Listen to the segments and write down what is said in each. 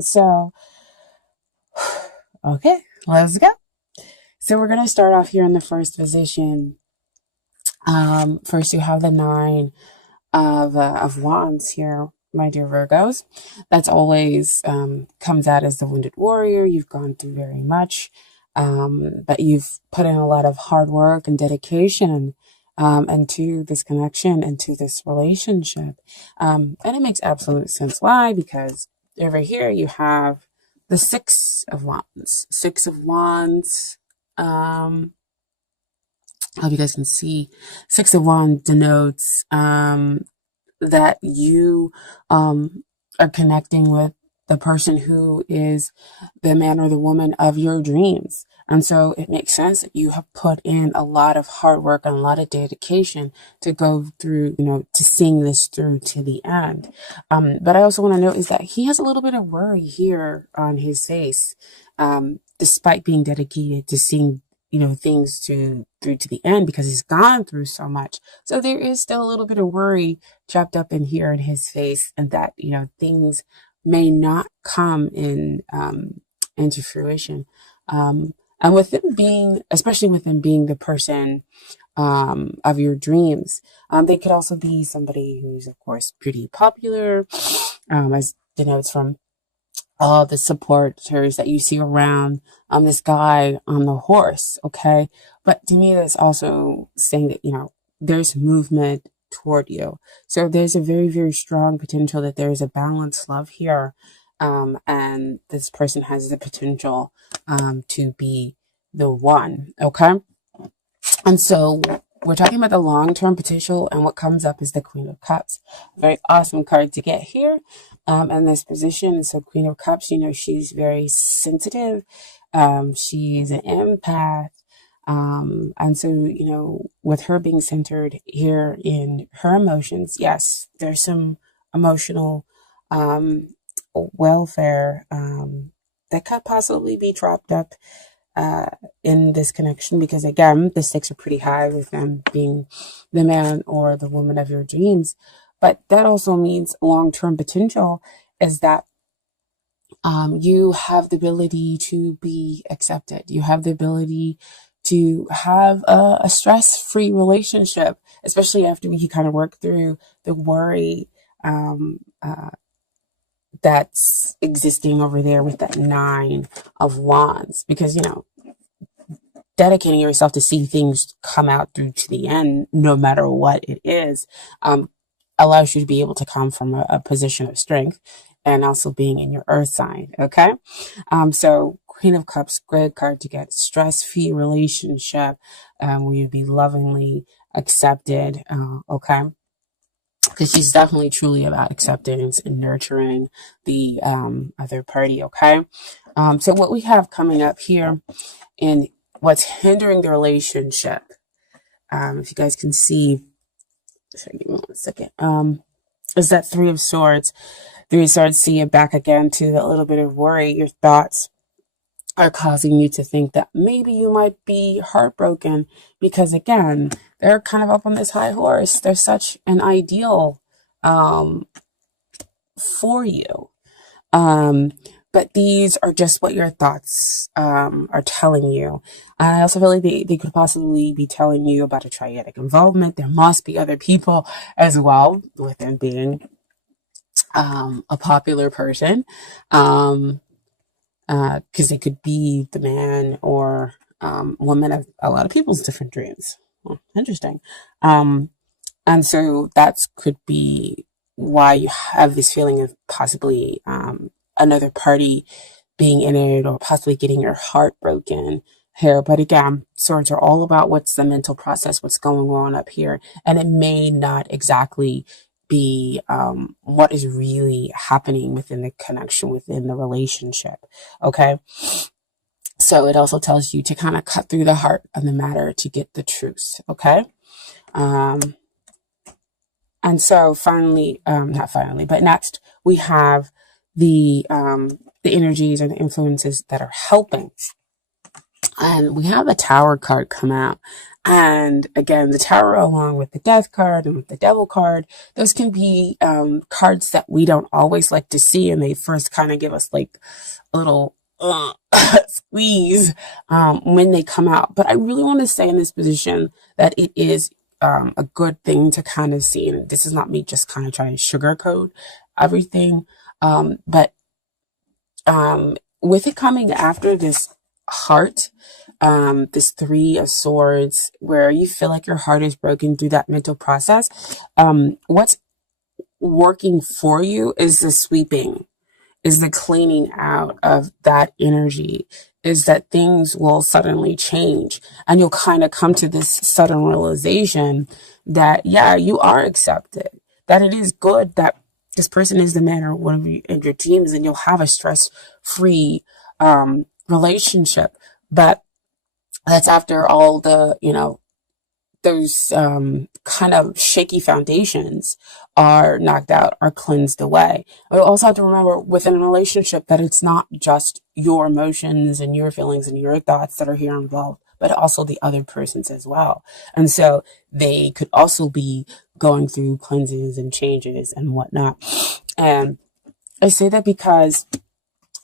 So, okay, let's go. So we're going to start off here in the first position. First, you have the nine of wands here, my dear Virgos. That's always comes out as the wounded warrior. You've gone through very much, but you've put in a lot of hard work and dedication into this connection, into this relationship. And it makes absolute sense. Why? Because over here you have the Six of Wands. Six of Wands. I hope you guys can see. Six of Wands denotes that you are connecting with the person who is the man or the woman of your dreams. And so it makes sense that you have put in a lot of hard work and a lot of dedication to go through, to seeing this through to the end. But I also want to note is that he has a little bit of worry here on his face, despite being dedicated to seeing things through to the end, because he's gone through so much. So there is still a little bit of worry trapped up in here in his face, and that things may not come in into fruition. And with him being, especially with him being the person of your dreams, they could also be somebody who's, of course, pretty popular, as denotes from all the supporters that you see around this guy on the horse. Okay. But to me, that's also saying that, there's movement toward you. So there's a very, very strong potential that there is a balanced love here. And this person has the potential to be the one. Okay. And so we're talking about the long-term potential, and what comes up is the Queen of Cups. Very awesome card to get here in this position. So Queen of Cups, she's very sensitive. She's an empath. And so, with her being centered here in her emotions, yes, there's some emotional welfare that could possibly be dropped up in this connection, because again, the stakes are pretty high with them being the man or the woman of your dreams. But that also means long-term potential is that you have the ability to be accepted. You have the ability to have a stress-free relationship, especially after you kind of work through the worry that's existing over there with that Nine of Wands, because dedicating yourself to see things come out through to the end, no matter what it is, allows you to be able to come from a position of strength, and also being in your earth sign. Okay. So Queen of Cups, great card to get. Stress-free relationship, where you'd be lovingly accepted. Okay. Because she's definitely truly about acceptance and nurturing the other party. Okay. So what we have coming up here in what's hindering the relationship, if you guys can see, sorry, give me 1 second, is that Three of Swords. Three of Swords, see it back again to a little bit of worry. Your thoughts are causing you to think that maybe you might be heartbroken, because again, they're kind of up on this high horse. They're such an ideal for you. But these are just what your thoughts are telling you. I also feel like they could possibly be telling you about a triadic involvement. There must be other people as well, with them being a popular person. Because they could be the man or woman of a lot of people's different dreams. Well, interesting. And so that could be why you have this feeling of possibly another party being in it, or possibly getting your heart broken here. But again, swords are all about what's the mental process, what's going on up here. And it may not exactly be what is really happening within the connection, within the relationship. Okay. So it also tells you to kind of cut through the heart of the matter to get the truth. Okay. And so finally, not finally, but next we have the energies and the influences that are helping And we have the Tower card come out. And again, the Tower, along with the Death card and with the Devil card, those can be cards that we don't always like to see. And they first kind of give us like a little squeeze when they come out. But I really want to say in this position that it is a good thing to kind of see. And this is not me just kind of trying to sugarcoat everything. But with it coming after this heart, this Three of Swords, where you feel like your heart is broken through that mental process, what's working for you is the sweeping, is the cleaning out of that energy, is that things will suddenly change. And you'll kind of come to this sudden realization that, yeah, you are accepted, that it is good that this person is the man or one of your dreams, and you'll have a stress-free relationship. But that's after all the, those kind of shaky foundations are knocked out, are cleansed away. We also have to remember within a relationship that it's not just your emotions and your feelings and your thoughts that are here involved, but also the other person's as well. And so they could also be going through cleansings and changes and whatnot. And I say that because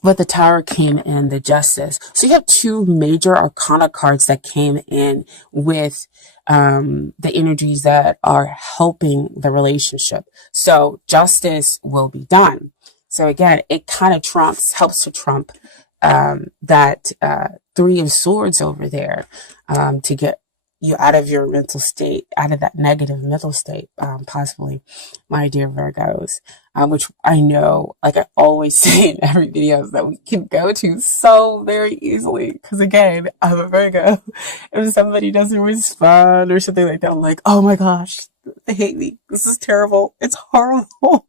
but the Tower came in, the Justice. So you have two major arcana cards that came in with the energies that are helping the relationship. So justice will be done. So again, it kind of helps to trump that Three of Swords over there to get you out of your mental state, out of that negative mental state, possibly, my dear Virgos, which I know, like I always say in every video, that we can go to so very easily. Because again, I'm a Virgo. If somebody doesn't respond or something like that, I'm like, oh my gosh, they hate me. This is terrible. It's horrible.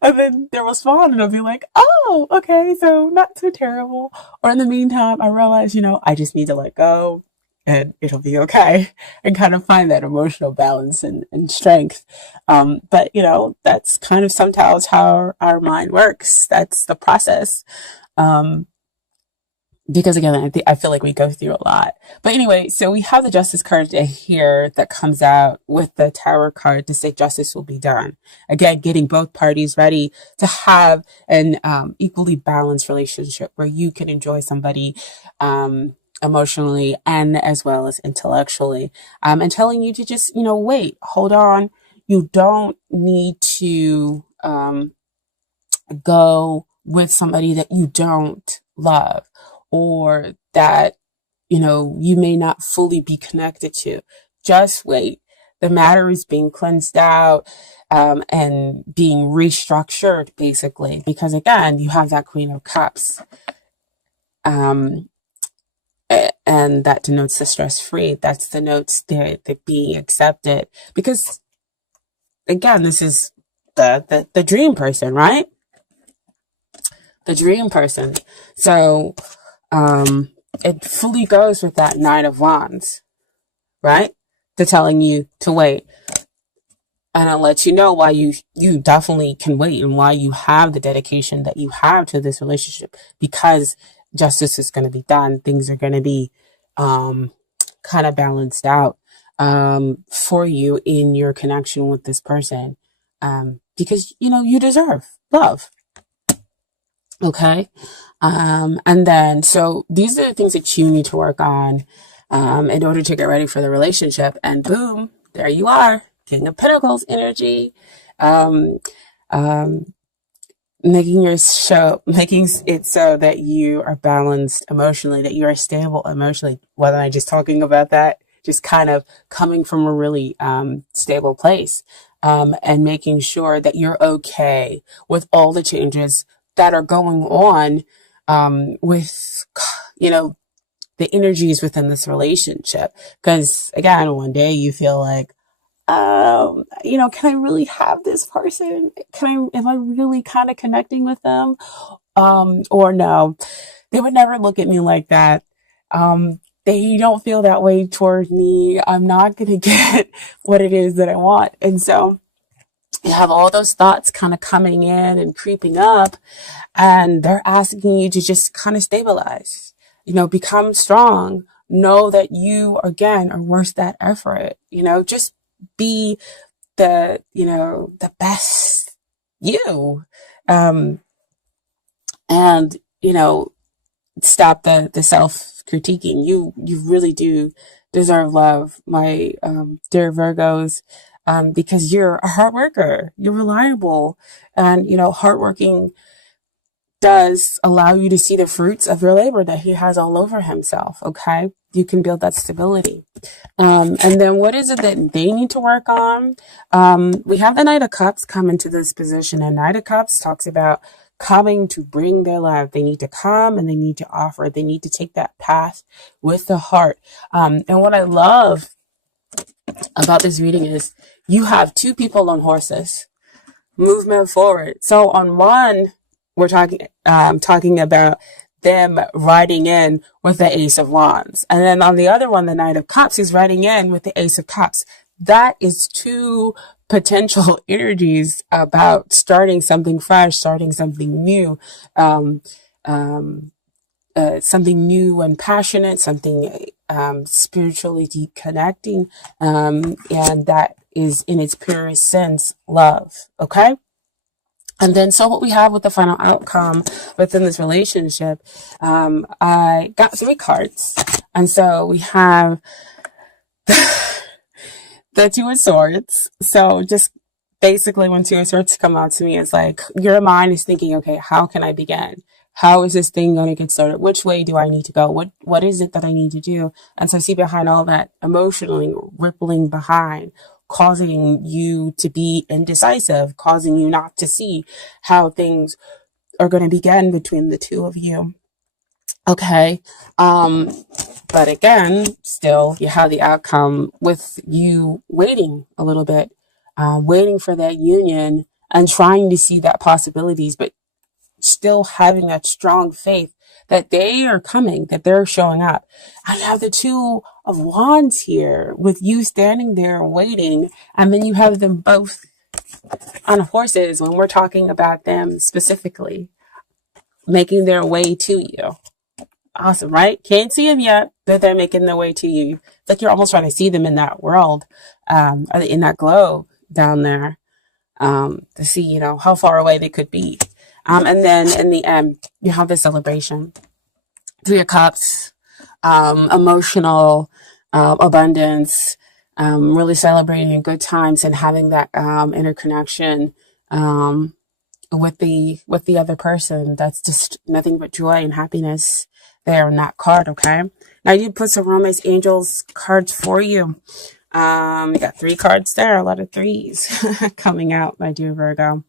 And then they'll respond and I'll be like, oh, okay, so not so terrible. Or in the meantime, I realize, I just need to let go and it'll be okay, and kind of find that emotional balance and strength. But that's kind of sometimes how our mind works. That's the process. Because again, I feel like we go through a lot. But anyway, so we have the Justice card here that comes out with the Tower card to say justice will be done. Again, getting both parties ready to have an equally balanced relationship where you can enjoy somebody emotionally and as well as intellectually, and telling you to just, wait, hold on. You don't need to go with somebody that you don't love or that, you may not fully be connected to. Just wait. The matter is being cleansed out and being restructured, basically, because again, you have that Queen of Cups. And that denotes the stress-free. That's the notes the being accepted. Because again, this is the dream person, right? The dream person. So it fully goes with that Nine of Wands, right? To telling you to wait. And I'll let you know why you definitely can wait and why you have the dedication that you have to this relationship, because justice is going to be done. Things are going to be kind of balanced out for you in your connection with this person, because you deserve love. Okay. And then so these are the things that you need to work on in order to get ready for the relationship. And boom, there you are, King of Pentacles energy. Making it so that you are balanced emotionally, that you are stable emotionally. Whether I'm just talking about that, just kind of coming from a really stable place, and making sure that you're okay with all the changes that are going on with the energies within this relationship. Because again, one day you feel like, can I really have this person? Am I really kind of connecting with them? Or no, they would never look at me like that. They don't feel that way toward me. I'm not going to get what it is that I want. And so you have all those thoughts kind of coming in and creeping up, and they're asking you to just kind of stabilize, become strong, know that you, again, are worth that effort. Just be the best you. Um, and, stop the self critiquing. You really do deserve love, my dear Virgos, because you're a hard worker. You're reliable, and hardworking does allow you to see the fruits of your labor that he has all over himself. Okay, you can build that stability. And then what is it that they need to work on? We have the Knight of Cups come into this position, and Knight of Cups talks about coming to bring their love. They need to come and they need to offer. They need to take that path with the heart. And what I love about this reading is you have two people on horses, movement forward. So on one, we're talking about them riding in with the Ace of Wands. And then on the other one, the Knight of Cups is riding in with the Ace of Cups. That is two potential energies about starting something fresh, starting something new, something new and passionate, something spiritually deep connecting, and that is in its purest sense, love. Okay? And then, so what we have with the final outcome within this relationship, I got 3 cards. And so we have the Two of Swords. So just basically when Two of Swords come out to me, it's like your mind is thinking, okay, how can I begin? How is this thing going to get started? Which way do I need to go? What is it that I need to do? And so see behind all that emotionally rippling behind, causing you to be indecisive, causing you not to see how things are going to begin between the two of you. Okay. But again, still you have the outcome with you waiting a little bit, waiting for that union and trying to see that possibilities, but still having that strong faith that they are coming, that they're showing up. I have the Two of Wands here with you standing there waiting, and then you have them both on horses when we're talking about them specifically making their way to you. Awesome, right? Can't see them yet, but they're making their way to you. It's like you're almost trying to see them in that world, in that glow down there, to see, how far away they could be. And then in the end, you have the celebration. 3 of Cups, emotional abundance, really celebrating good times and having that interconnection with the other person. That's just nothing but joy and happiness there in that card. Okay, now I did put some romance angels cards for you. You got 3 cards there, a lot of 3s coming out, my dear Virgo.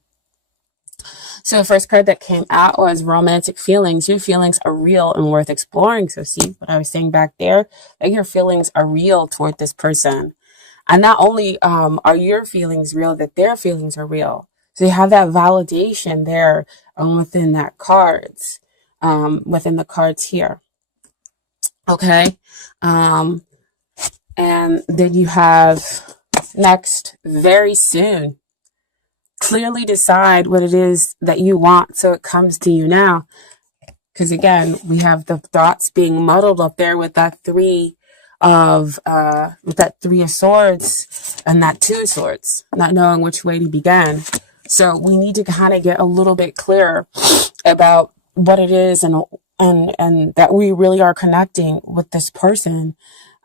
So the first card that came out was romantic feelings. Your feelings are real and worth exploring. So see what I was saying back there? Like your feelings are real toward this person. And not only are your feelings real, that their feelings are real. So you have that validation there within that cards, within the cards here. Okay. And then you have next, very soon. Clearly decide what it is that you want so it comes to you now. Because again, we have the thoughts being muddled up there with that 3 of Swords and that 2 of Swords, not knowing which way to begin. So we need to kind of get a little bit clearer about what it is and that we really are connecting with this person,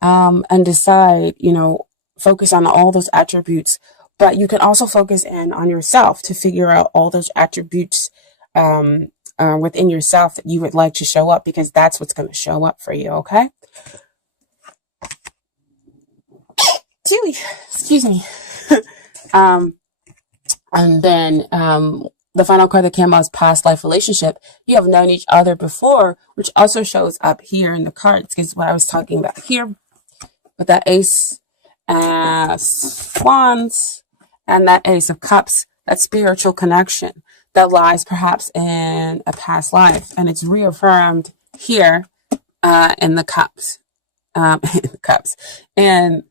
and decide, focus on all those attributes. But you can also focus in on yourself to figure out all those attributes within yourself that you would like to show up, because that's what's going to show up for you, okay? Excuse me. And then the final card that came out is past life relationship. You have known each other before, which also shows up here in the cards, because what I was talking about here with that Ace Wands and that Ace of Cups, that spiritual connection that lies perhaps in a past life, and it's reaffirmed here in the Cups, in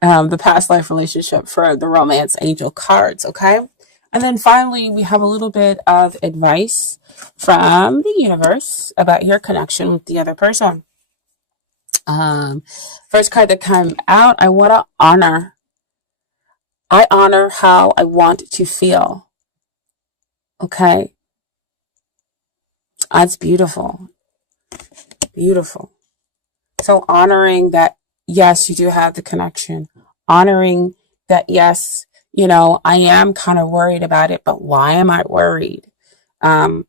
the past life relationship for the romance angel cards. Okay, and then finally we have a little bit of advice from the universe about your connection with the other person. Um, First card that came out, I want to honor. I honor how I want to feel. Okay. That's beautiful. Beautiful. So honoring that, yes, you do have the connection. Honoring that, yes, I am kind of worried about it, but why am I worried um,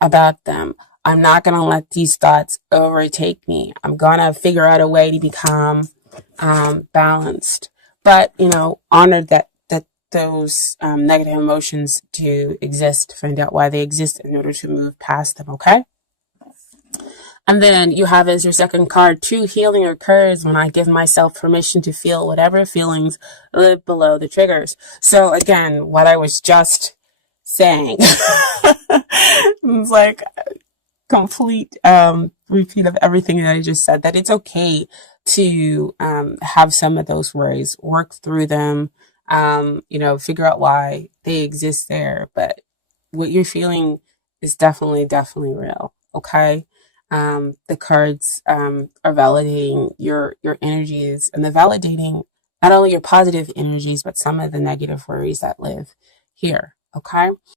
about them? I'm not going to let these thoughts overtake me. I'm going to figure out a way to become balanced. But, honor that those negative emotions do exist. Find out why they exist in order to move past them, okay? And then you have as your second card, true healing occurs when I give myself permission to feel whatever feelings live below the triggers. So again, what I was just saying, it's like complete repeat of everything that I just said, that it's okay to have some of those worries, work through them, figure out why they exist there. But what you're feeling is definitely, definitely real. Okay. The cards are validating your energies, and they're validating not only your positive energies, but some of the negative worries that live here. Okay.